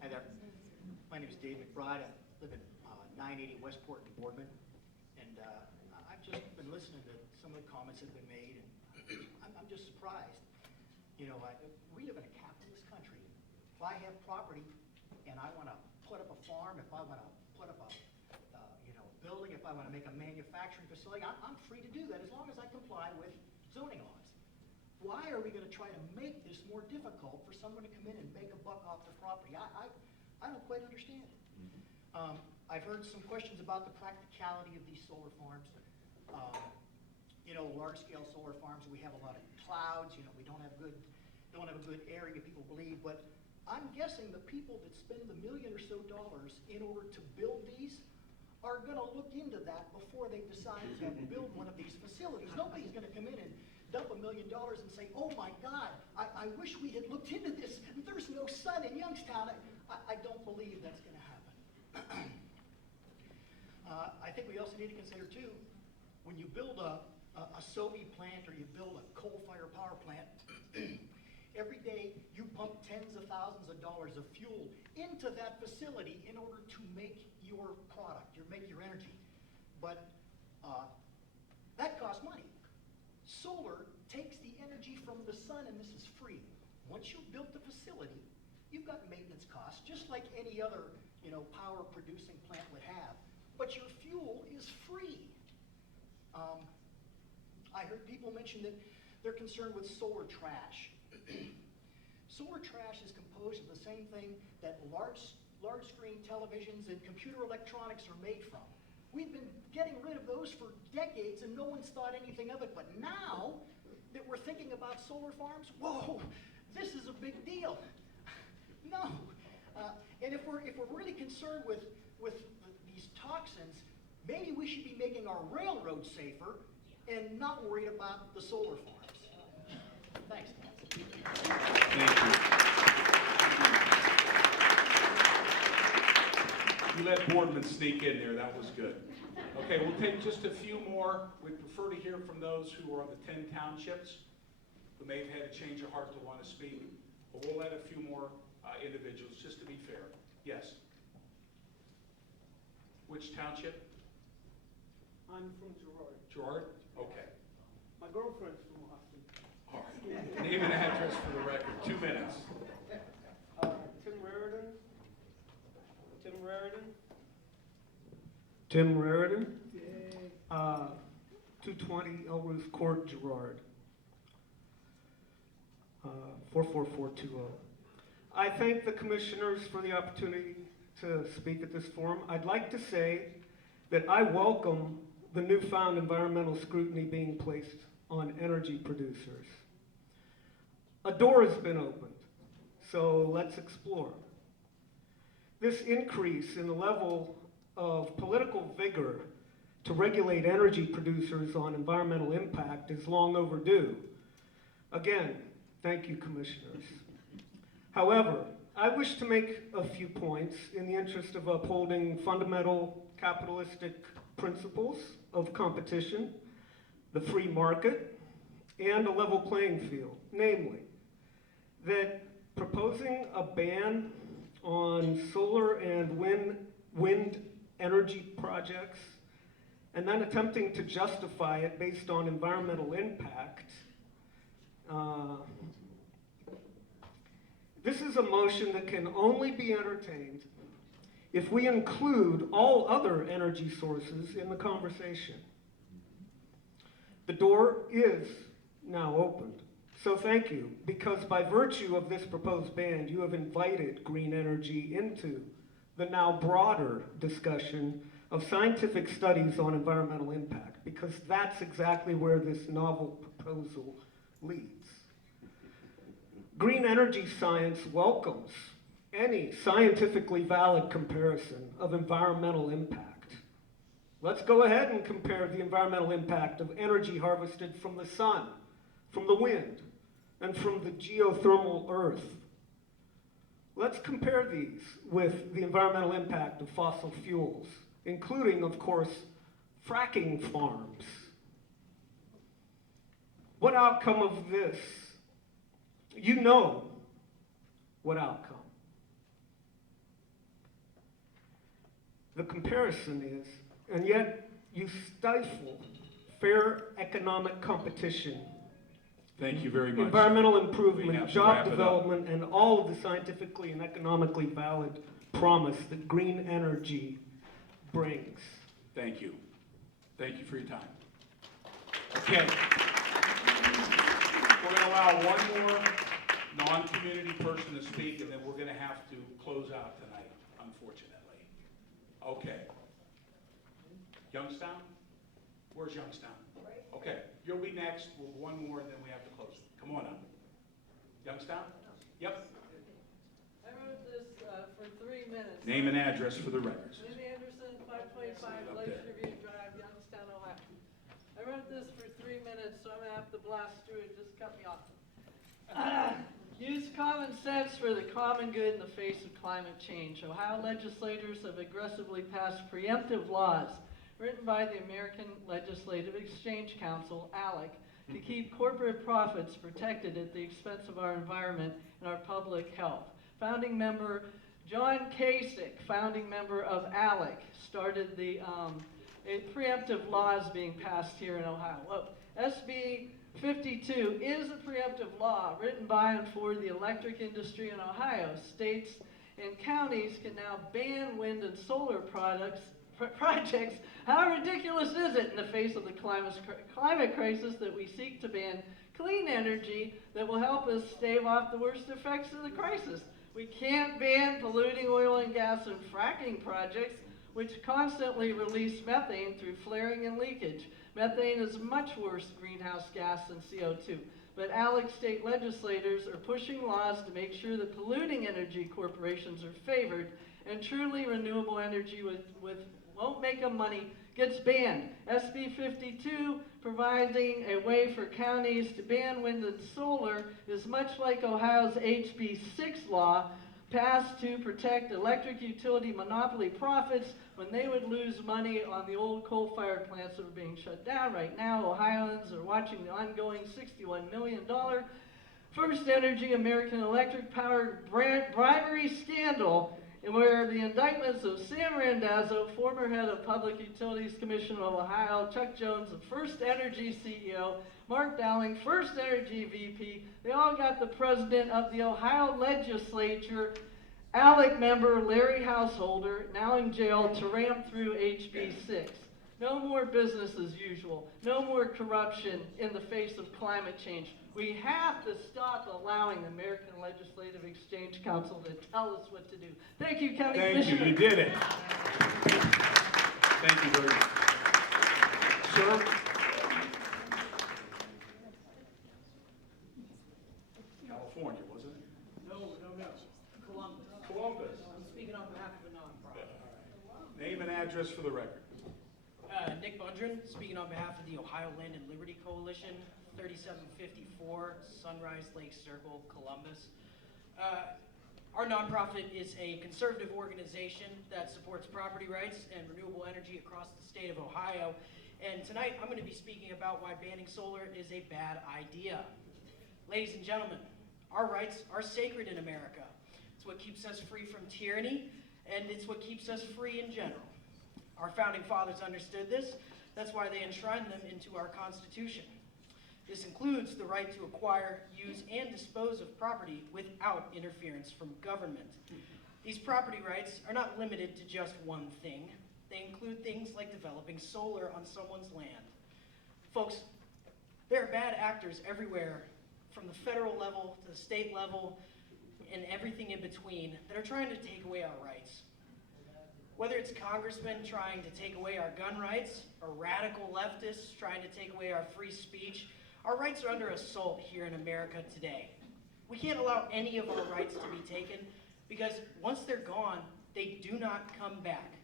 Hi there. My name is Dave McBride. I live at 980 Westport in Boardman. And I've just been listening to some of the comments that have been made, and I'm just surprised. We live in a capitalist country. If I have property and I want to put up a farm, if I want to put up a building, if I want to make a manufacturing facility, I'm free to do that as long as I comply with zoning laws. Why are we going to try to make this more difficult for someone to come in and make a buck off their property? I don't quite understand it. I've heard some questions about the practicality of these solar farms. Large-scale solar farms, we have a lot of clouds. We don't have a good area, people believe. But I'm guessing the people that spend the $1 million or so in order to build these are going to look into that before they decide to build one of these facilities. Nobody's going to come in and dump $1 million and say, oh my God, I wish we had looked into this. There's no sun in Youngstown. I don't believe that's going to happen. I think we also need to consider too, when you build a SOBI plant or you build a coal-fired power plant, every day you pump tens of thousands of dollars of fuel into that facility in order to make your product, make your energy. But that costs money. Solar takes the energy from the sun, and this is free. Once you've built the facility, you've got maintenance costs, just like any other power-producing plant would have. But your fuel is free. I heard people mention that they're concerned with solar trash. Solar trash is composed of the same thing that large screen televisions and computer electronics are made from. We've been getting rid of those for decades and no one's thought anything of it. But now that we're thinking about solar farms, whoa, this is a big deal. No. And if we're really concerned with these toxins, maybe we should be making our railroads safer and not worried about the solar farms. Thanks, Nancy. Thank you. You let Boardman sneak in there. That was good. Okay, we'll take just a few more. We'd prefer to hear from those who are of the 10 townships who may have had a change of heart to want to speak. But we'll let a few more individuals, just to be fair. Yes? Which township? I'm from Girard. Girard? Okay. My girlfriend's from Austin. All right. Name and address for the record. 2 minutes. Tim Raridan. 220 Elruth Court, Girard. 44420. I thank the commissioners for the opportunity to speak at this forum. I'd like to say that I welcome the newfound environmental scrutiny being placed on energy producers. A door has been opened, so let's explore. This increase in the level of political vigor to regulate energy producers on environmental impact is long overdue. Again, thank you, commissioners. However, I wish to make a few points in the interest of upholding fundamental capitalistic principles of competition, the free market, and a level playing field. Namely, that proposing a ban on solar and wind energy projects and then attempting to justify it based on environmental impact, this is a motion that can only be entertained if we include all other energy sources in the conversation. The door is now opened. So thank you, because by virtue of this proposed ban, you have invited green energy into the now broader discussion of scientific studies on environmental impact, because that's exactly where this novel proposal leads. Green energy science welcomes any scientifically valid comparison of environmental impact. Let's go ahead and compare the environmental impact of energy harvested from the sun, from the wind, and from the geothermal earth. Let's compare these with the environmental impact of fossil fuels, including, of course, fracking farms. What outcome of this? You know what outcome. The comparison is, and yet you stifle fair economic competition. Thank you very much. Environmental We improvement, have to job wrap it up. development, and all of the scientifically and economically valid promise that green energy brings. Thank you. Thank you for your time. Okay. We're going to allow one more non-community person to speak, and then we're going to have to close out tonight, unfortunately. Okay. Youngstown? Where's Youngstown? Okay, you'll be next. We'll one more, and then we have to close. Come on up. Youngstown? Yep. I wrote this for 3 minutes. Name and address for the records. Lynn Anderson, 525 Lakeshore View Drive, Youngstown, Ohio. I wrote this for 3 minutes, so I'm gonna have to blast through it. Just cut me off. Use common sense for the common good in the face of climate change. Ohio legislators have aggressively passed preemptive laws written by the American Legislative Exchange Council, ALEC, to keep corporate profits protected at the expense of our environment and our public health. Founding member John Kasich, founding member of ALEC, started the preemptive laws being passed here in Ohio. Well, SB 52 is a preemptive law written by and for the electric industry in Ohio. States and counties can now ban wind and solar projects. How ridiculous is it in the face of the climate crisis that we seek to ban clean energy that will help us stave off the worst effects of the crisis? We can't ban polluting oil and gas and fracking projects, which constantly release methane through flaring and leakage. Methane is a much worse greenhouse gas than CO2. But ALEC state legislators are pushing laws to make sure that polluting energy corporations are favored and truly renewable energy won't make them money gets banned. SB 52, providing a way for counties to ban wind and solar, is much like Ohio's HB 6 law, passed to protect electric utility monopoly profits when they would lose money on the old coal-fired plants that are being shut down. Right now, Ohioans are watching the ongoing $61 million First Energy American Electric Power bribery scandal, and where the indictments of Sam Randazzo, former head of Public Utilities Commission of Ohio, Chuck Jones, the First Energy CEO, Mark Dowling, First Energy VP, they all got the president of the Ohio legislature, ALEC member Larry Householder, now in jail to ram through HB 6. No more business as usual. No more corruption in the face of climate change. We have to stop allowing the American Legislative Exchange Council to tell us what to do. Thank you, County Commissioner. Thank you. You did it. Thank you very much. Sir? California, wasn't it? No. Columbus. Columbus. I'm speaking on behalf of a nonprofit. Name and address for the record. Nick Bundren, speaking on behalf of the Ohio Land and Liberty Coalition, 3754 Sunrise Lake Circle, Columbus. Our nonprofit is a conservative organization that supports property rights and renewable energy across the state of Ohio. And tonight, I'm going to be speaking about why banning solar is a bad idea. Ladies and gentlemen, our rights are sacred in America. It's what keeps us free from tyranny, and it's what keeps us free in general. Our founding fathers understood this. That's why they enshrined them into our Constitution. This includes the right to acquire, use, and dispose of property without interference from government. These property rights are not limited to just one thing. They include things like developing solar on someone's land. Folks, there are bad actors everywhere, from the federal level to the state level, and everything in between, that are trying to take away our rights. Whether it's congressmen trying to take away our gun rights, or radical leftists trying to take away our free speech, our rights are under assault here in America today. We can't allow any of our rights to be taken, because once they're gone, they do not come back.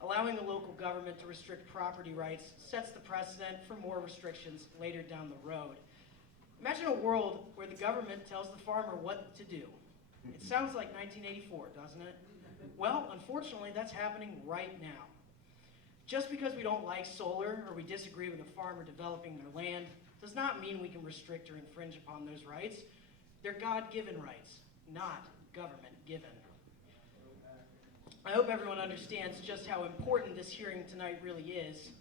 Allowing the local government to restrict property rights sets the precedent for more restrictions later down the road. Imagine a world where the government tells the farmer what to do. It sounds like 1984, doesn't it? Well, unfortunately, that's happening right now. Just because we don't like solar or we disagree with a farmer developing their land does not mean we can restrict or infringe upon those rights. They're God-given rights, not government-given. I hope everyone understands just how important this hearing tonight really is.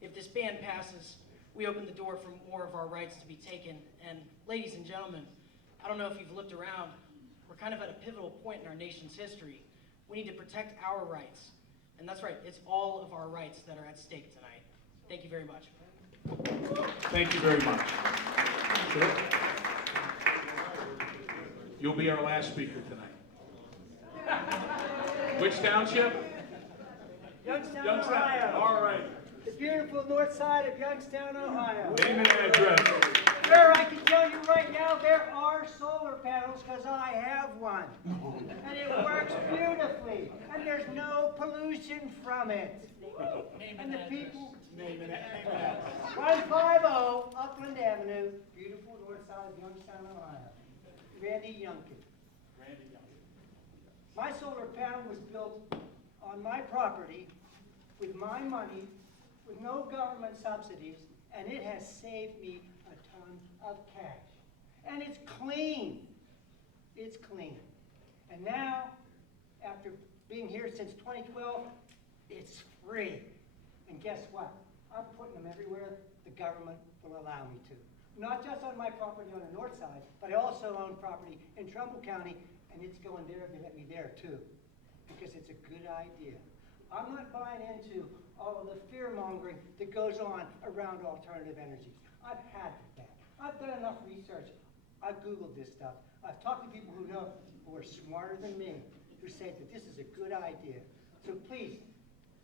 If this ban passes, we open the door for more of our rights to be taken. And ladies and gentlemen, I don't know if you've looked around, we're kind of at a pivotal point in our nation's history. We need to protect our rights. And that's right, it's all of our rights that are at stake tonight. Thank you very much. Thank you very much. You'll be our last speaker tonight. Which township? Youngstown, Youngstown. Ohio. All right. The beautiful north side of Youngstown, Ohio. Name and address. Sir, I can tell you right now there are solar panels because I have one. And it works beautifully. And there's no pollution from it. And the people... Name and address. 150 Upland Avenue, beautiful north side of Youngstown, Ohio. Randy Youngkin. Randy Youngkin. My solar panel was built on my property with my money, with no government subsidies, and it has saved me a ton of cash. And it's clean. It's clean. And now, after being here since 2012, it's free. And guess what? I'm putting them everywhere the government will allow me to. Not just on my property on the north side, but I also own property in Trumbull County, and it's going there if they let me there too, because it's a good idea. I'm not buying into all of the fear-mongering that goes on around alternative energies. I've had that. I've done enough research. I've Googled this stuff. I've talked to people who know, who are smarter than me, who say that this is a good idea. So please,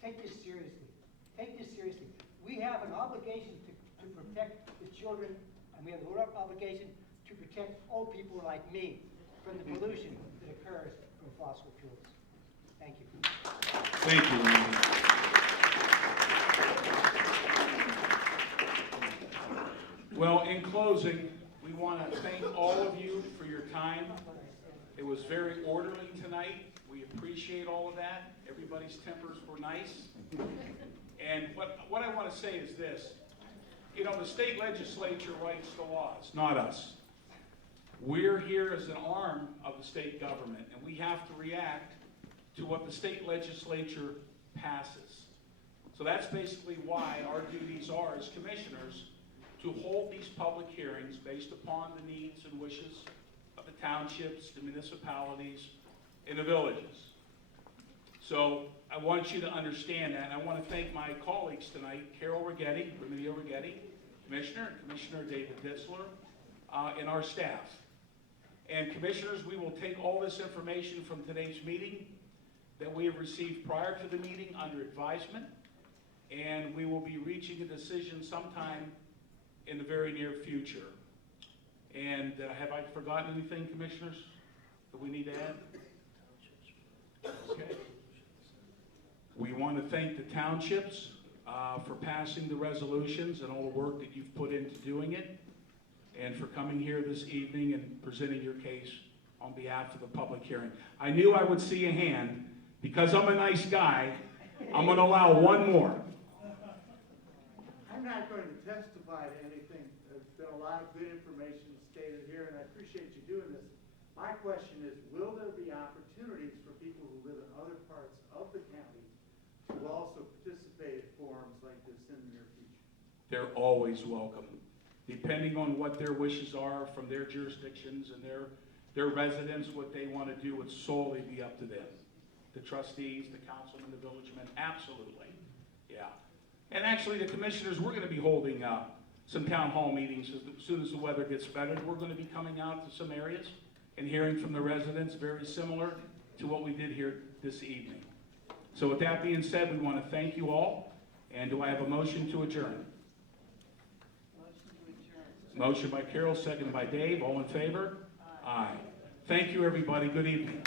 take this seriously. Take this seriously. We have an obligation to protect the children, and we have an obligation to protect old people like me from the pollution that occurs from fossil fuels. Thank you. Thank you, Randy. Well, in closing, we want to thank all of you for your time. It was very orderly tonight. We appreciate all of that. Everybody's tempers were nice. And what I want to say is this. You know, the state legislature writes the laws, not us. We're here as an arm of the state government, and we have to react to what the state legislature passes. So that's basically why our duties are as commissioners to hold these public hearings based upon the needs and wishes of the townships, the municipalities, and the villages. So I want you to understand that. And I want to thank my colleagues tonight, Carol Righetti, Remigio Righetti, Commissioner, and Commissioner David Ditzler, and our staff. And commissioners, we will take all this information from today's meeting that we have received prior to the meeting under advisement, and we will be reaching a decision sometime in the very near future. And have I forgotten anything, commissioners, that we need to add? Okay. We want to thank the townships for passing the resolutions and all the work that you've put into doing it, and for coming here this evening and presenting your case on behalf of the public hearing. I knew I would see a hand. Because I'm a nice guy, I'm going to allow one more. I'm not going to testify to anything. There's been a lot of good information stated here, and I appreciate you doing this. My question is, will there be opportunities for people who live in other parts of the county to also participate in forums like this in the near future? They're always welcome, depending on what their wishes are from their jurisdictions and their residents, what they want to do would solely be up to them. The trustees, the councilmen, the villagemen, absolutely, yeah. And actually, the commissioners, we're going to be holding some town hall meetings as soon as the weather gets better. We're going to be coming out to some areas and hearing from the residents, very similar to what we did here this evening. So with that being said, we want to thank you all, and do I have a motion to adjourn? Motion by Carol, seconded by Dave. All in favor? Aye. Thank you, everybody. Good evening.